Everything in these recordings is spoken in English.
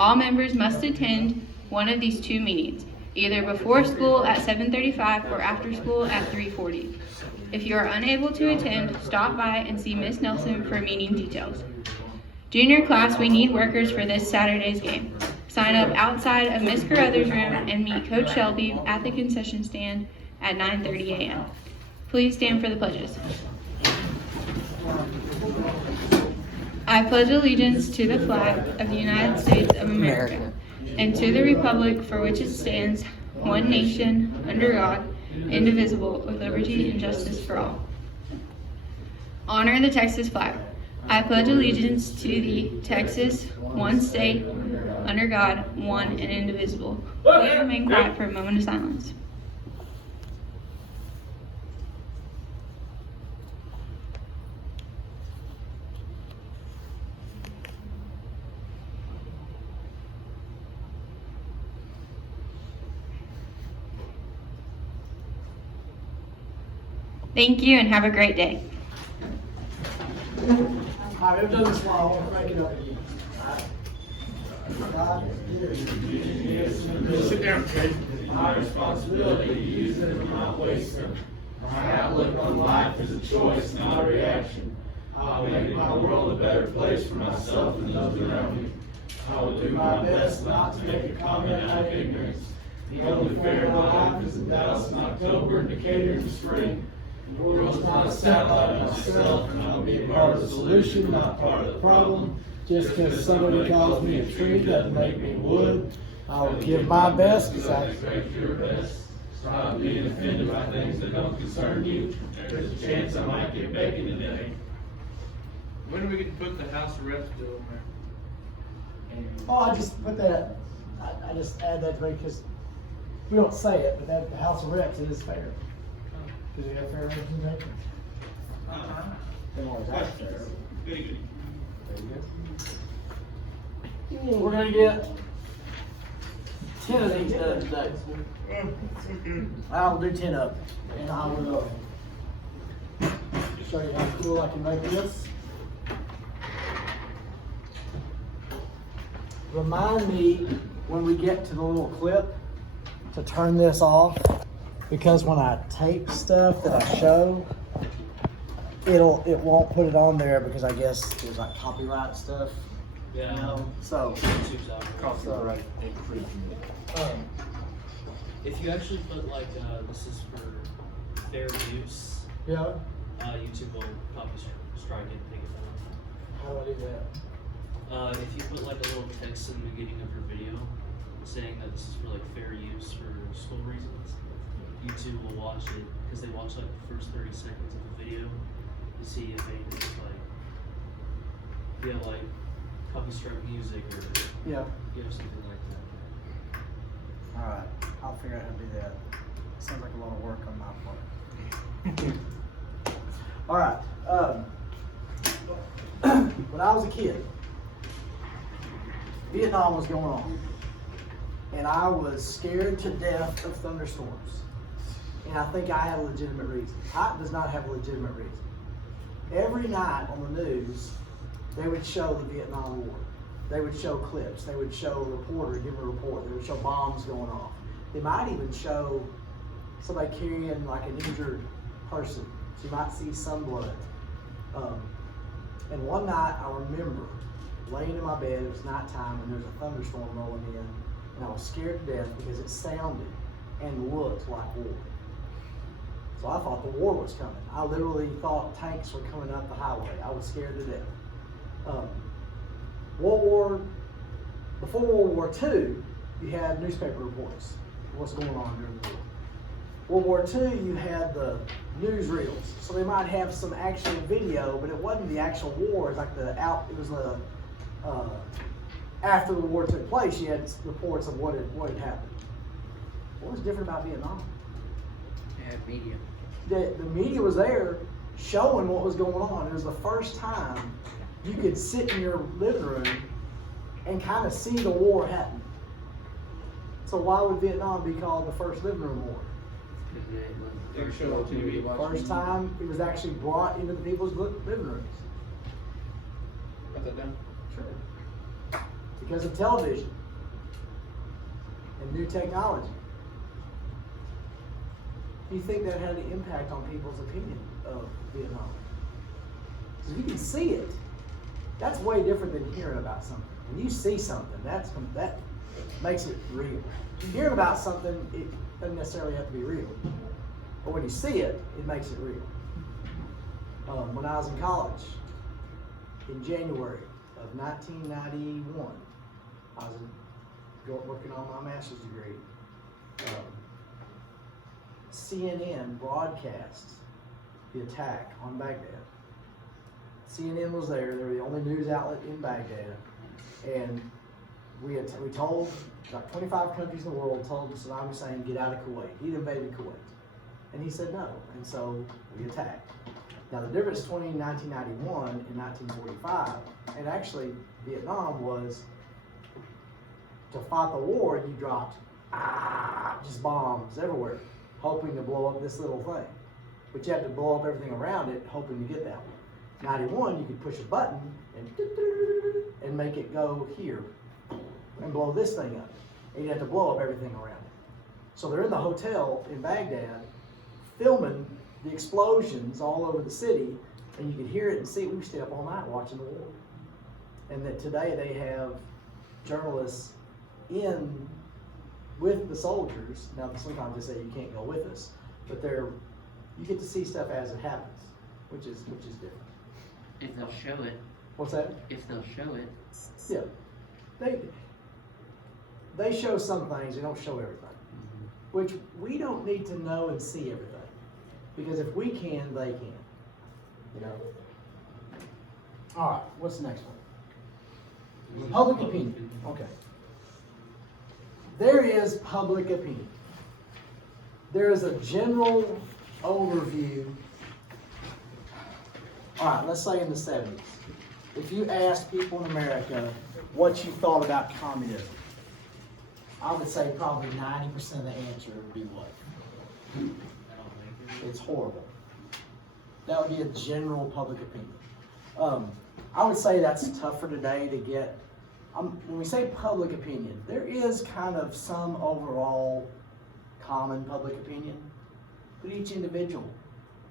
All members must attend one of these two meetings, either before school at 7:35 or after school at 3:40. If you are unable to attend, stop by and see Ms. Nelson for meeting details. Junior class, we need workers for this Saturday's game. Sign up outside of Ms. Carruthers' room and meet Coach Shelby at the concession stand at 9:30 a.m. Please stand for the pledges. I pledge allegiance to the flag of the United States of America and to the republic for which it stands, one nation, under God, indivisible, with liberty and justice for all. Honor the Texas flag. I pledge allegiance to the Texas, one state, under God, one and indivisible. Please remain quiet for a moment of silence. Thank you and have a great day. All right, we've done this while. I want to break it up again. Sit down, Kate. My responsibility to use them and not waste them. My outlook on life is a choice, not a reaction. I'll make my world a better place for myself and those around me. I will do my best not to make a comment out of ignorance. The only fair in life is in Dallas in October and Decatur in the spring. The world's not a satellite of myself, and I'll be part of the solution, not part of the problem. Just because somebody calls me a tree doesn't make me wood. I will give my best because I expect your best. Stop being offended by things that don't concern you. There's a chance I might get bacon today. When are we going to put the House Arrest bill in there? Oh, I just put that, I just add that to me because we don't say it, but that the House of Reps, it is fair. Because we have fair representation. They always ask fair. Goody. We're gonna get 10 of these done today. I'll do 10 of them. And I will show you how cool I can make this. Remind me when we get to the little clip to turn this off, because when I tape stuff that I show, it won't put it on there because I guess there's like copyright stuff. Yeah. You know? So Copyright infringement. If you actually put like this is for fair use, yeah. YouTube will copy strike it and take it down. How do I do that? If you put like a little text in the beginning of your video saying that this is for like fair use for school reasons, YouTube will watch it because they watch like the first 30 seconds of the video to see if anything's like, you have like copy strike music or something like that. Alright, I'll figure out how to do that. Sounds like a lot of work on my part. Alright, when I was a kid, Vietnam was going on. And I was scared to death of thunderstorms. And I think I had a legitimate reason. Hot does not have a legitimate reason. Every night on the news, they would show the Vietnam War. They would show clips. They would show a reporter give a report. They would show bombs going off. They might even show somebody carrying like an injured person. So you might see some blood. And one night I remember laying in my bed, it was nighttime, and there was a thunderstorm rolling in, and I was scared to death because it sounded and looked like war. So I thought the war was coming. I literally thought tanks were coming up the highway. I was scared to death. Before World War II, you had newspaper reports of what's going on during the war. World War II, you had the newsreels. So they might have some actual video, but it wasn't the actual war. It was after the war took place, you had reports of what had happened. What was different about Vietnam? They had media. The media was there showing what was going on. It was the first time you could sit in your living room and kind of see the war happen. So why would Vietnam be called the first living room war? They were showing on TV. First time it was actually brought into the people's living rooms. Got that down? Sure. To because of television and new technology. Do you think that had an impact on people's opinion of Vietnam? Because if you can see it, that's way different than hearing about something. When you see something, that makes it real. Hearing about something, it doesn't necessarily have to be real. But when you see it, it makes it real. When I was in college, in January of 1991, I was working on my master's degree. CNN broadcast the attack on Baghdad. CNN was there. They were the only news outlet in Baghdad. And we told, like 25 countries in the world told Saddam Hussein, get out of Kuwait. He'd invaded Kuwait. And he said no. And so we attacked. Now the difference between 1991 and 1945, and actually Vietnam, was to fight the war, you dropped just bombs everywhere, hoping to blow up this little thing. But you had to blow up everything around it, hoping to get that one. 91, you could push a button and make it go here and blow this thing up. And you have to blow up everything around it. So they're in the hotel in Baghdad filming the explosions all over the city, and you could hear it and see it. We stayed up all night watching the war. And that today they have journalists in with the soldiers. Now sometimes they say you can't go with us, but you get to see stuff as it happens, which is different. If they'll show it. What's that? If they'll show it. Yeah. They show some things, they don't show everything. Mm-hmm. Which we don't need to know and see everything. Because if we can, they can. You know? Alright, what's the next one? Public opinion. Okay. There is public opinion. There is a general overview. Alright, let's say in the 70s. If you asked people in America what you thought about communism, I would say probably 90% of the answer would be what? It's horrible. That would be a general public opinion. I would say that's tougher today to get. When we say public opinion, there is kind of some overall common public opinion, but each individual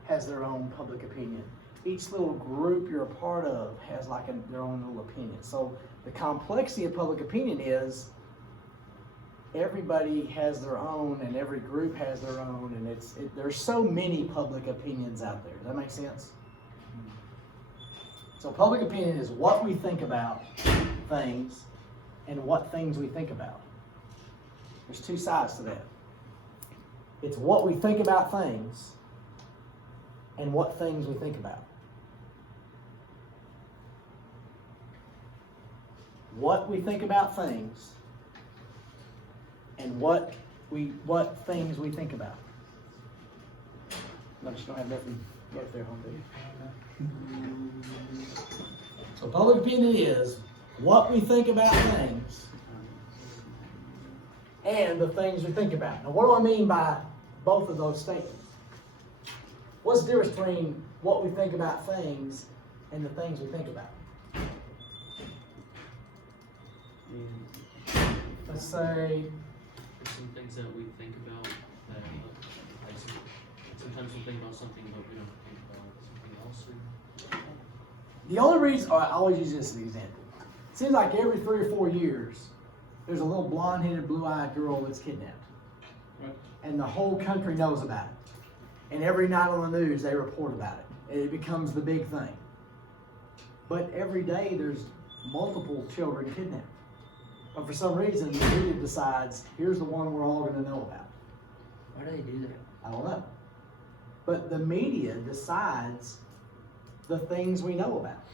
has their own public opinion. Each little group you're a part of has like their own little opinion. So the complexity of public opinion is everybody has their own, and every group has their own, and there's so many public opinions out there. Does that make sense? So public opinion is what we think about things and what things we think about. There's two sides to that. It's what we think about things and what things we think about. What we think about things and what things we think about. No, you don't have nothing right there, home, do you? So public opinion is what we think about things and the things we think about. Now, what do I mean by both of those statements? What's the difference between what we think about things and the things we think about? Let's say, There's some things that we think about that, like sometimes we think about something, but we don't think about something else. the only reason, I always use this as an example. It seems like every 3 or 4 years, there's a little blonde-headed, blue-eyed girl that's kidnapped. Right. And the whole country knows about it. And every night on the news, they report about it. And it becomes the big thing. But every day, there's multiple children kidnapped. But for some reason, the media decides, here's the one we're all going to know about. Why do they do that? I don't know. But the media decides the things we know about.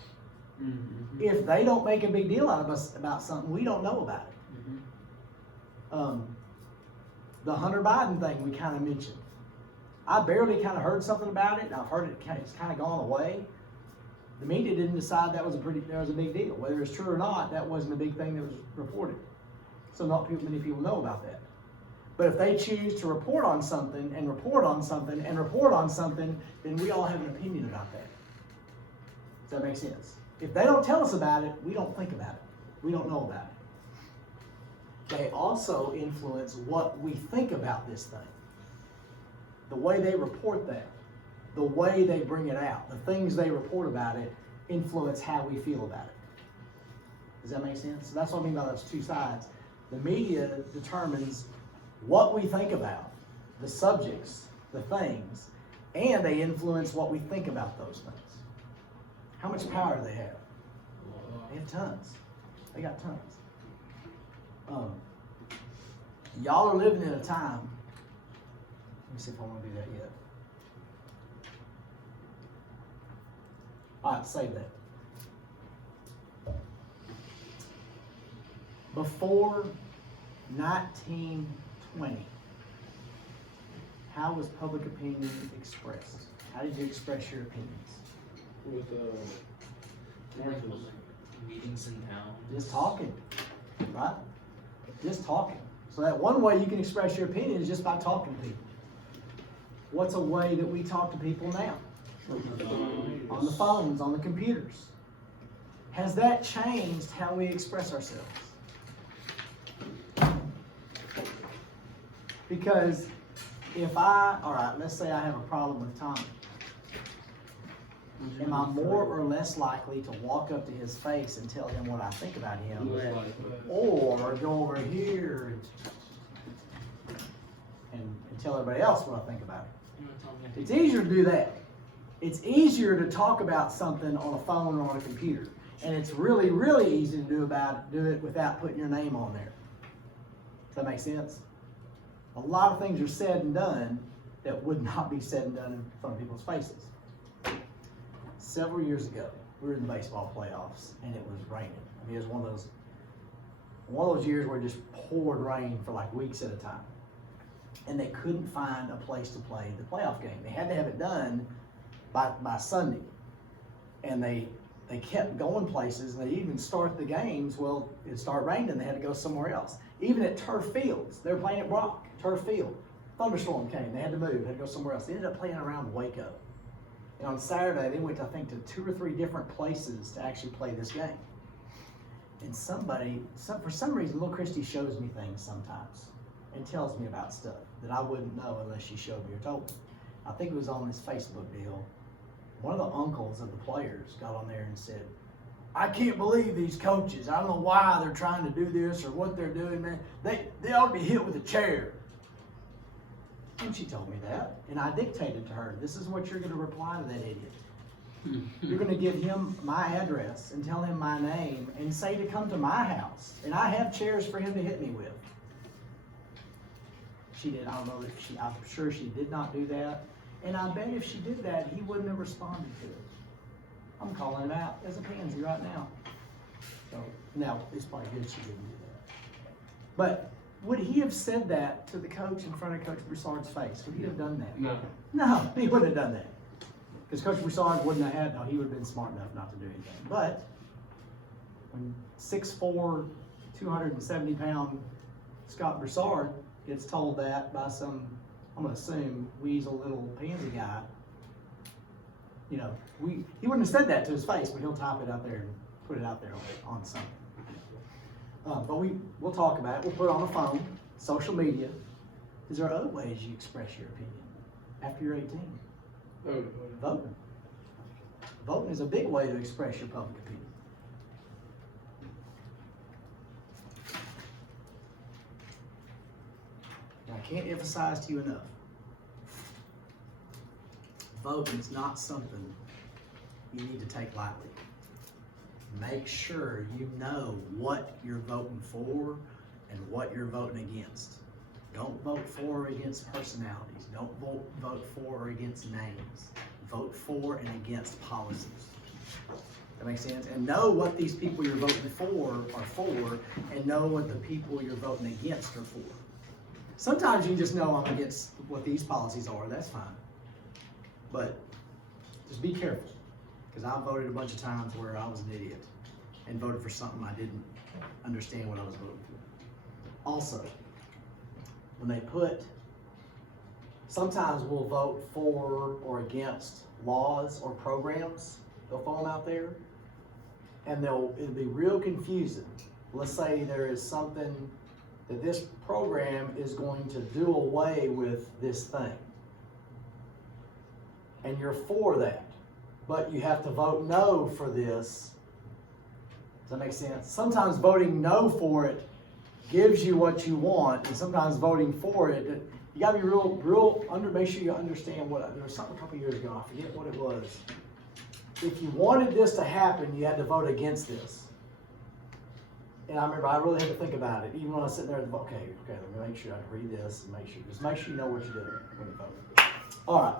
Mm-hmm. If they don't make a big deal out of us about something, we don't know about it. Mm-hmm. The Hunter Biden thing we kind of mentioned. I barely kind of heard something about it, and I've heard it's kind of gone away. The media didn't decide that was a big deal. Whether it's true or not, that wasn't a big thing that was reported. So not many people know about that. But if they choose to report on something and report on something and report on something, then we all have an opinion about that. Does that make sense? If they don't tell us about it, we don't think about it. We don't know about it. they also influence what we think about this thing. The way they report that, the way they bring it out, the things they report about it influence how we feel about it. Does that make sense? So that's what I mean by those two sides. The media determines what we think about, the subjects, the things, and they influence what we think about those things. How much power do they have? They have tons. They got tons. Y'all are living in a time. Let me see if I want to do that yet. All right, save that. Before 1920, how was public opinion expressed? How did you express your opinions? With Like, meetings in town. Just talking, right? Just talking. So that one way you can express your opinion is just by talking to people. What's a way that we talk to people now? On the phones, on the computers. Has that changed how we express ourselves? Because if let's say I have a problem with Tommy. Am I more or less likely to walk up to his face and tell him what I think about him? Or go over here and tell everybody else what I think about him? It's easier to do that. It's easier to talk about something on a phone or on a computer. And it's really, really easy to do it without putting your name on there. Does that make sense? A lot of things are said and done that would not be said and done in front of people's faces. Several years ago, we were in the baseball playoffs and it was raining. I mean, it was one of those years where it just poured rain for like weeks at a time. And they couldn't find a place to play the playoff game. They had to have it done by Sunday. And they kept going places, and they even start the games. Well, it started raining, they had to go somewhere else. Even at turf fields, they were playing at Brock, turf field. Thunderstorm came, they had to move, had to go somewhere else. They ended up playing around Waco. And on Saturday, they went, I think, to 2 or 3 different places to actually play this game. And for some reason, Little Christy shows me things sometimes and tells me about stuff that I wouldn't know unless she showed me or told me. I think it was on this Facebook deal. One of the uncles of the players got on there and said, I can't believe these coaches. I don't know why they're trying to do this or what they're doing, man. They ought to be hit with a chair. And she told me that. And I dictated to her, this is what you're going to reply to that idiot. You're going to give him my address and tell him my name and say to come to my house. And I have chairs for him to hit me with. She did. I don't know if I'm sure she did not do that. And I bet if she did that, he wouldn't have responded to it. I'm calling it out as a pansy right now. So, now, it's probably good she didn't do that. But would he have said that to the coach in front of Coach Broussard's face? Would he have done that? No. No, he wouldn't have done that. Because Coach Broussard wouldn't have he would have been smart enough not to do anything. But when 6'4", 270-pound Scott Broussard gets told that by some, I'm going to assume, weasel little pansy guy, you know, he wouldn't have said that to his face, but he'll type it out there and put it out there on something. But we'll talk about it. We'll put it on the phone, social media. Is there other ways you express your opinion after you're 18? Voting. Voting is a big way to express your public opinion. And I can't emphasize to you enough. Voting is not something you need to take lightly. Make sure you know what you're voting for and what you're voting against. Don't vote for or against personalities. Don't vote for or against names. Vote for and against policies. That makes sense? And know what these people you're voting for are for, and know what the people you're voting against are for. Sometimes you just know I'm against what these policies are. That's fine. But just be careful, because I voted a bunch of times where I was an idiot and voted for something I didn't understand what I was voting for. Also, when they sometimes we'll vote for or against laws or programs. They'll throw them out there, and it'll be real confusing. Let's say there is something that this program is going to do away with this thing. And you're for that. But you have to vote no for this. Does that make sense? Sometimes voting no for it gives you what you want, and sometimes voting for it, you gotta be make sure you understand there was something a couple years ago, I forget what it was. If you wanted this to happen, you had to vote against this. And I remember I really had to think about it, even when I was sitting there, okay, let me make sure I read this, and make sure you know what you're doing when you vote. All right.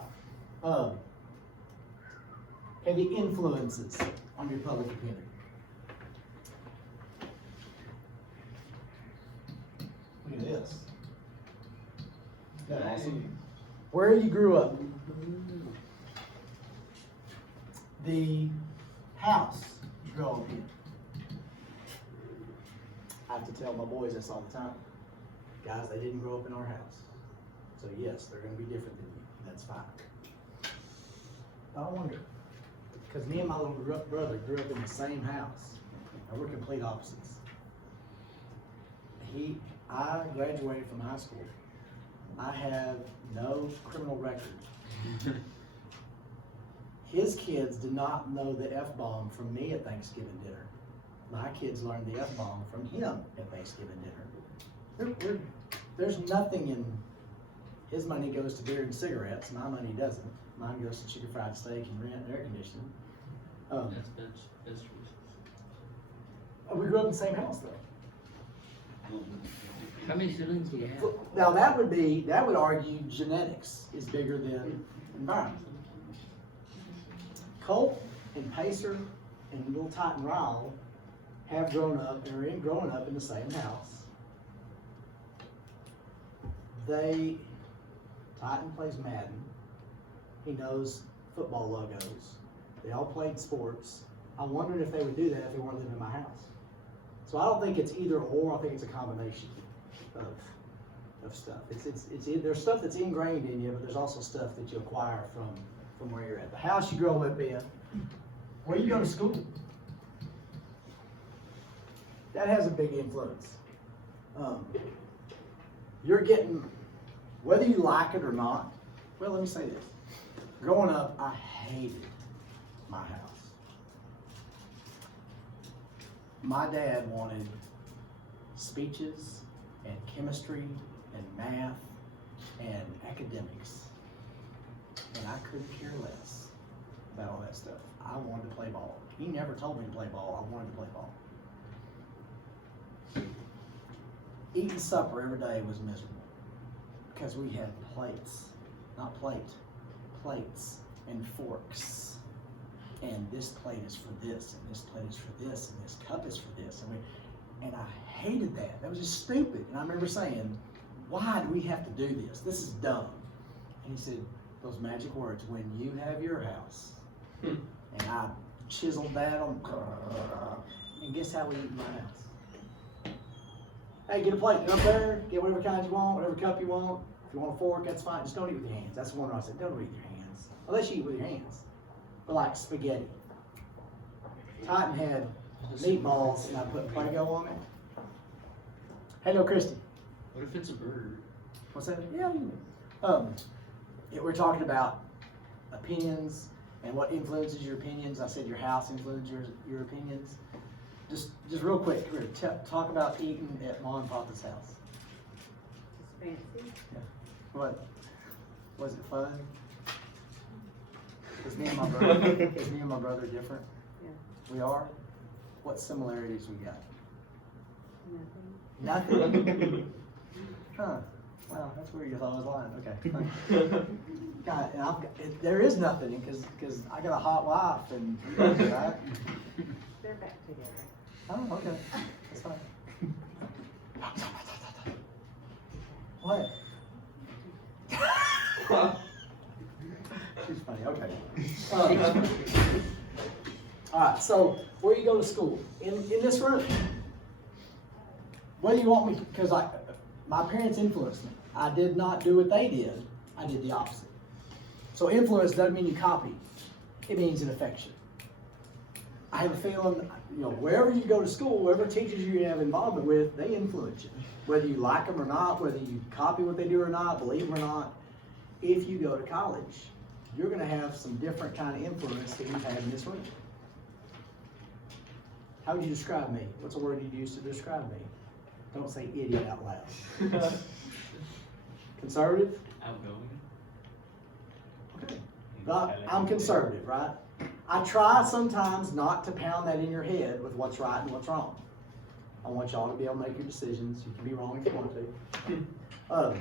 Okay, the influences on your public opinion. Look at this. Isn't that awesome? Where you grew up. The house you grew up in. I have to tell my boys this all the time. Guys, they didn't grow up in our house. So yes, they're going to be different than you. That's fine. I wonder. Because me and my little brother grew up in the same house. And we're complete opposites. I graduated from high school. I have no criminal record. His kids did not know the F-bomb from me at Thanksgiving dinner. My kids learned the F-bomb from him at Thanksgiving dinner. There's nothing in his money goes to beer and cigarettes. My money doesn't. Mine goes to chicken fried steak and rent and air conditioning. That's choices. We grew up in the same house though. How many siblings do you have? Now that would argue genetics is bigger than environment. Colt and Pacer and little Titan Ryle have grown up in the same house. Titan plays Madden. He knows football logos. They all played sports. I wondered if they would do that if they weren't living in my house. So I don't think it's either or. I think it's a combination of stuff. There's stuff that's ingrained in you, but there's also stuff that you acquire from where you're at. The house you grow up in, where you go to school, that has a big influence. You're getting, whether you like it or not, well, let me say this. Growing up, I hated my house. My dad wanted speeches and chemistry and math and academics. And I couldn't care less about all that stuff. I wanted to play ball. He never told me to play ball. I wanted to play ball. Eating supper every day was miserable because we had plates and forks. And this plate is for this, and this plate is for this, and this cup is for this. And I hated that. That was just stupid. And I remember saying, why do we have to do this? This is dumb. And he said those magic words, when you have your house. And I chiseled that on, and guess how we eat in my house? Hey, get a plate, get up there, get whatever kind you want, whatever cup you want. If you want a fork, that's fine. Just don't eat with your hands. That's the one I said, don't eat with your hands. Unless you eat with your hands. But like spaghetti. Titan had meatballs and I put Prego on it. Hello, Christy. What if it's a burger? What's that? Yeah. We're talking about opinions and what influences your opinions. I said your house influences your opinions. Just real quick, talk about eating at Mom and Papa's house. It's fancy. Yeah. What? Was it fun? Is me and my brother different? Yeah. We are? What similarities we got? Nothing. Nothing? Huh. Well, that's where you thought I was lying. Okay. God, and there is nothing because I got a hot wife and right? They're back together. Oh, okay. That's fine. What? She's funny. Okay. All right. So where you go to school? In this room. What do you want me? Because my parents influenced me. I did not do what they did. I did the opposite. So influence doesn't mean you copy. It means an affection. I have a feeling, wherever you go to school, wherever teachers you have involvement with, they influence you. Whether you like them or not, whether you copy what they do or not, believe them or not, if you go to college, you're gonna have some different kind of influence than you've had in this room. How would you describe me? What's a word you'd use to describe me? Don't say idiot out loud. Conservative? Outgoing. Okay. But I'm conservative, right? I try sometimes not to pound that in your head with what's right and what's wrong. I want y'all to be able to make your decisions. You can be wrong if you want to.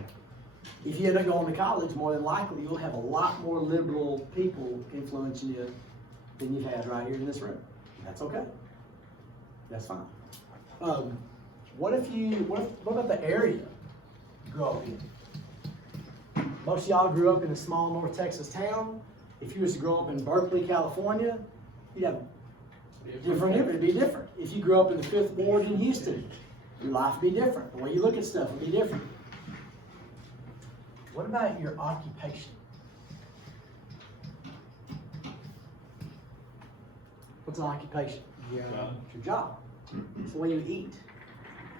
If you end up going to college, more than likely you'll have a lot more liberal people influencing you than you've had right here in this room. That's okay. That's fine. What about the area you grew up in? Most of y'all grew up in a small North Texas town. If you was to grow up in Berkeley, California, you'd have it'd be different. If you grew up in the 5th Ward in Houston, your life would be different. The way you look at stuff would be different. What about your occupation? What's an occupation? It's your job. It's the way you eat.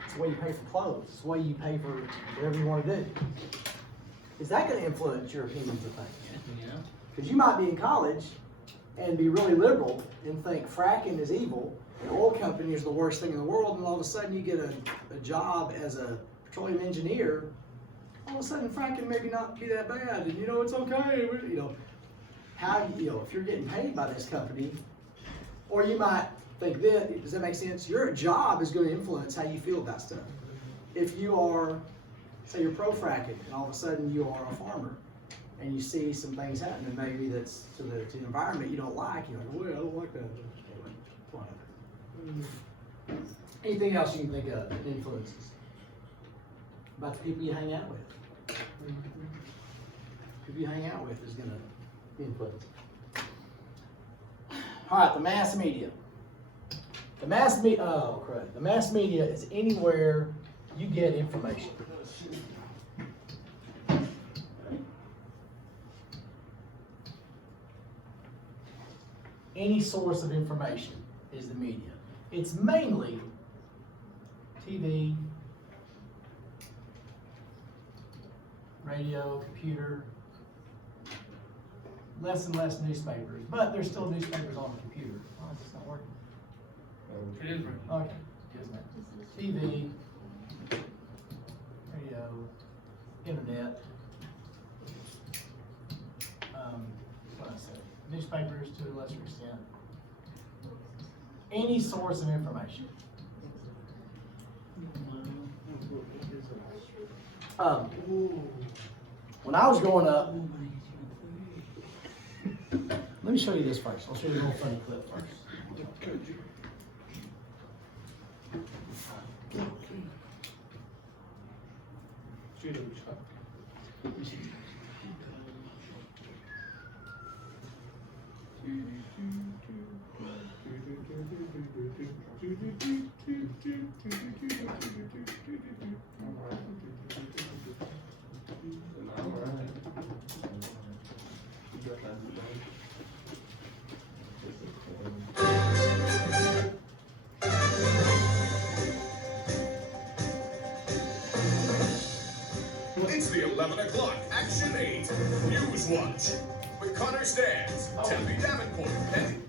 It's the way you pay for clothes. It's the way you pay for whatever you want to do. Is that going to influence your opinions of things? Yeah. Because you might be in college and be really liberal and think fracking is evil and oil company is the worst thing in the world, and all of a sudden you get a job as a petroleum engineer. All of a sudden fracking maybe not be that bad, and it's okay. How if you're getting paid by this company, or you might think that, does that make sense? Your job is going to influence how you feel about stuff. If you are, say you're pro fracking, and all of a sudden you are a farmer, and you see some things happening, maybe that's to the environment you don't like, you're like, well, I don't like that. Anything else you can think of that influences? About the people you hang out with. People you hang out with is going to influence. All right, the mass media. The mass media is anywhere you get information. Any source of information is the media. It's mainly TV, radio, computer, less and less newspapers, but there's still newspapers on the computer. Oh, it's not working. It is right. Okay, isn't it? TV, radio, internet, what I said, newspapers to a lesser extent. Any source of information. When I was growing up, let me show you this first. I'll show you a little funny clip first. It's the 11 o'clock Action 8 News Watch with Connor Stans, Tempe Davenport, and